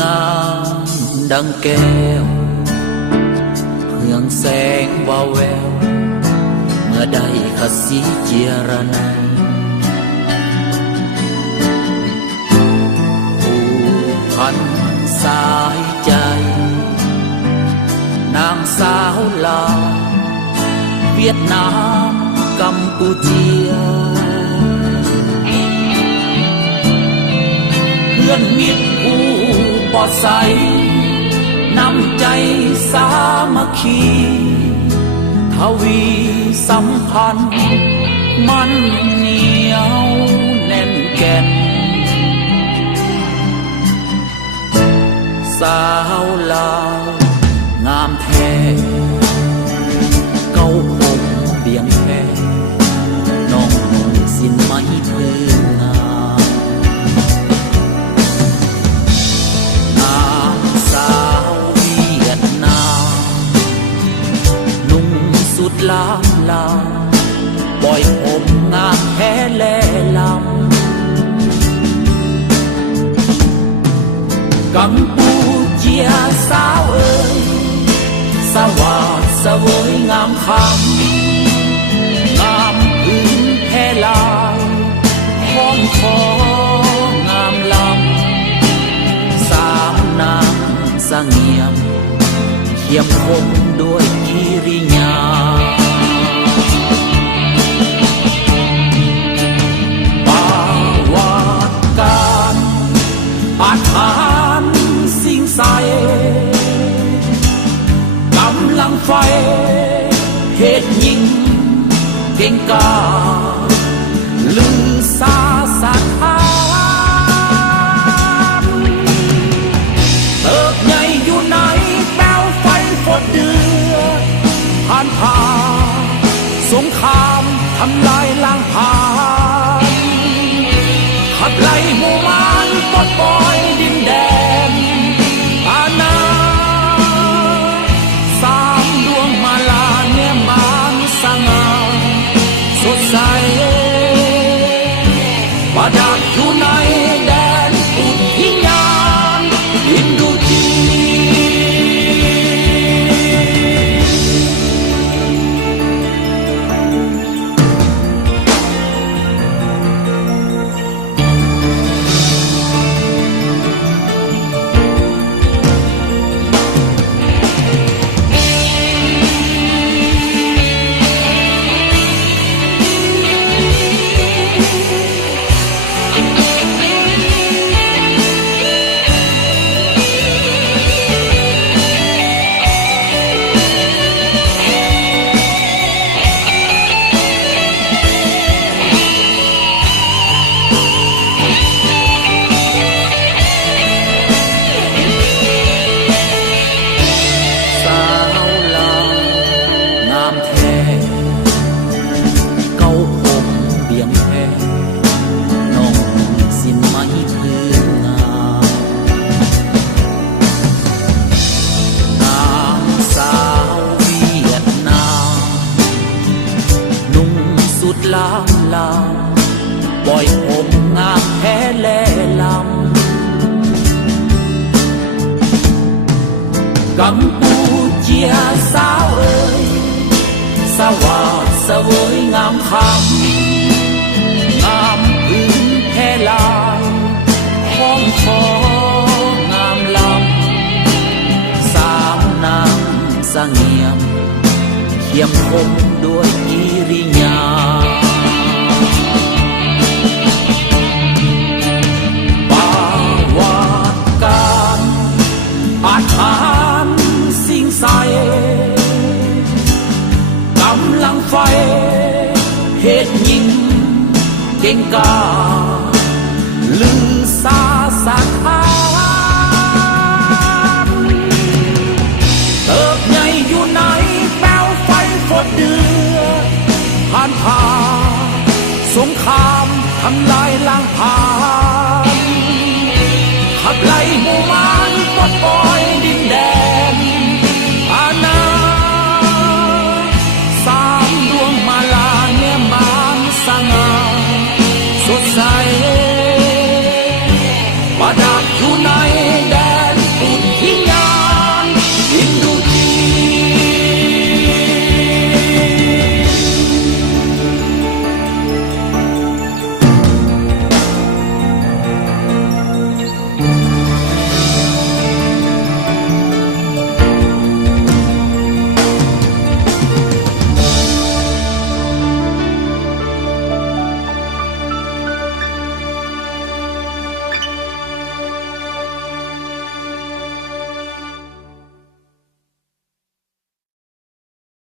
งามดังแก้วเพื่องแสงวาวแววเมื่อได้ขสีเจียระไนผูกพันสายใจนางสาวลาวเวียดนามกัมพูเชียเพื่อนมิตรผู้ปลอดใสนำใจสามัคคีทวีสัมพันธ์มันเหนียวแน่นแก่นสาวลาวงามแท้เก้าหกเบียงแพ้น้องสิ้นไม้พื้นงามนางสาวเวียดนามนุ่งสุดล้ำลาวปล่อยผมงามแท้แลลำกัมพูเชียสาวเอ๋ยสวัสดิ์เสวยงามคำงามพื้นแผ่ลายห้อมคองามลำสามนางสงเงียมเขียมคมด้วยกิริยาปาวาดการปาฐานสิ่งใสกำลังไฟเหตุยิ่งเก่งกาลือสาสะท้านเติบใหญ่อยู่ในแป้วไฟฝดเดือดผ่านสงครามทำลายล้างผ่านขับไล่หมู่มารปลดปล่อยดินแดนอาณาสามดวงมาลาเนี่ยมานสง่าสดใสประดับอยู่ในแดนอุทยานอินโดจีล้ำลาวปล่อยผมงามแท้แลลำกัมพูเชียสาวเอ๋ยสวัสดิ์เสวยงามคำงามพื้นแผ่ลายห้อมคองามลำสามนางสงเงียมเขียมคมด้วยกิริยาปาวาดการปาฐานสิ่งใสกำลังไฟเหตุยิ่งเก่งกาลือสาสะท้านเติบใหญ่อยู่ในแป้วไฟฝดเดือดผ่านสงครามทำลายล้างผ่าน